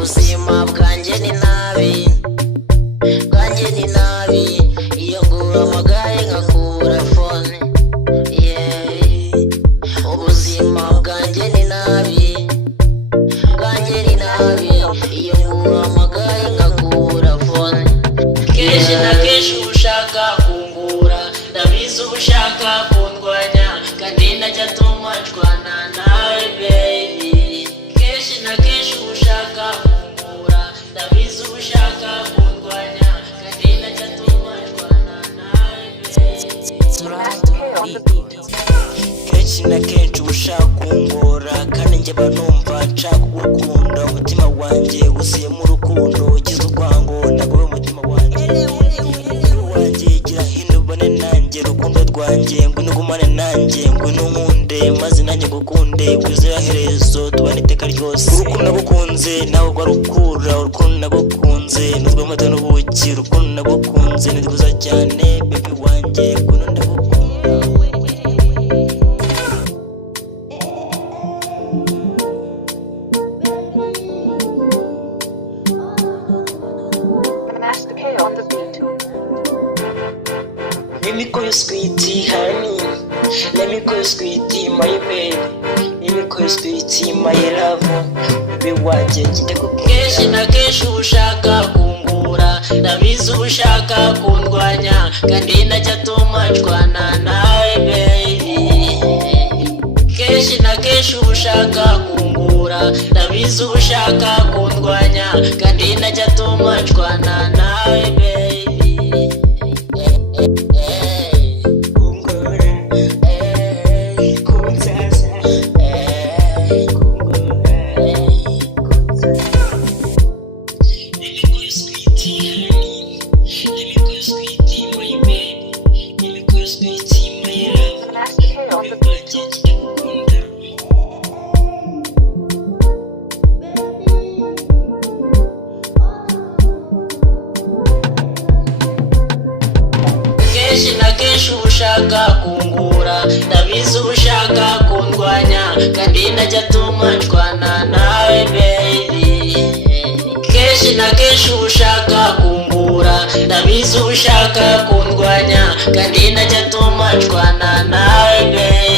ubuzima bwanjye ni nabi, bwanjye ni nabi. Iyo nguhamagaye nkakubura phone, yeah. Ubuzima bwanjye ni nabi, bwanjye ni nabi. Iyo nguhamagaye nkakubura phone. Kenshi na kenshi ushaka kungura, ndabizi ushaka kundwanya, kandi najya tuma nshwana nawe baby. Kenshi na kenshi ushaka kungura, ndabizi ushaka kundwanya, kandi najya tuma nshwana nawe baby. Kenshi na kenshi ushaka kungora, kandi njye banumva nshaka kugukunda. Umutima wanjye wuzuyemo urukundo, ugize urwango nagowe umutima wanjye wanjye. Gira hino ubone nanjye rukundo rwanjye, ngwino ugumane nanjye, ngwino nkunde maze nanjye ngukunde. Ubuziraherezo tubane iteka ryose. Urukundo nagukunze nawe rwarukura, urukundo nagukunze nurwo amata n'ubuki. Urukundo nagukunze ni rwiza cyane baby wanjye, ngwino ndagukunda. Let me call you sweetie honey, let me call you sweetie my baby, let me call you sweetie my love, baby wanjye ndagukunda. Kenshi na kenshi ushaka kungura, ndabizi ushaka kundwanya, kandi najya tuma nshwana nawe baby. Kenshi na kenshi ushaka kungura, ndabizi ushaka kundwanya, kandi najya tuma nshwana nawe baby. Kenshi na kenshi ushaka kungura, ndabizi ushaka kundwanya, kandi najya tuma nshwana nawe baby. Kenshi na kenshi ushaka kungura, ndabizi ushaka kundwanya, kandi najya tuma nshwana nawe baby.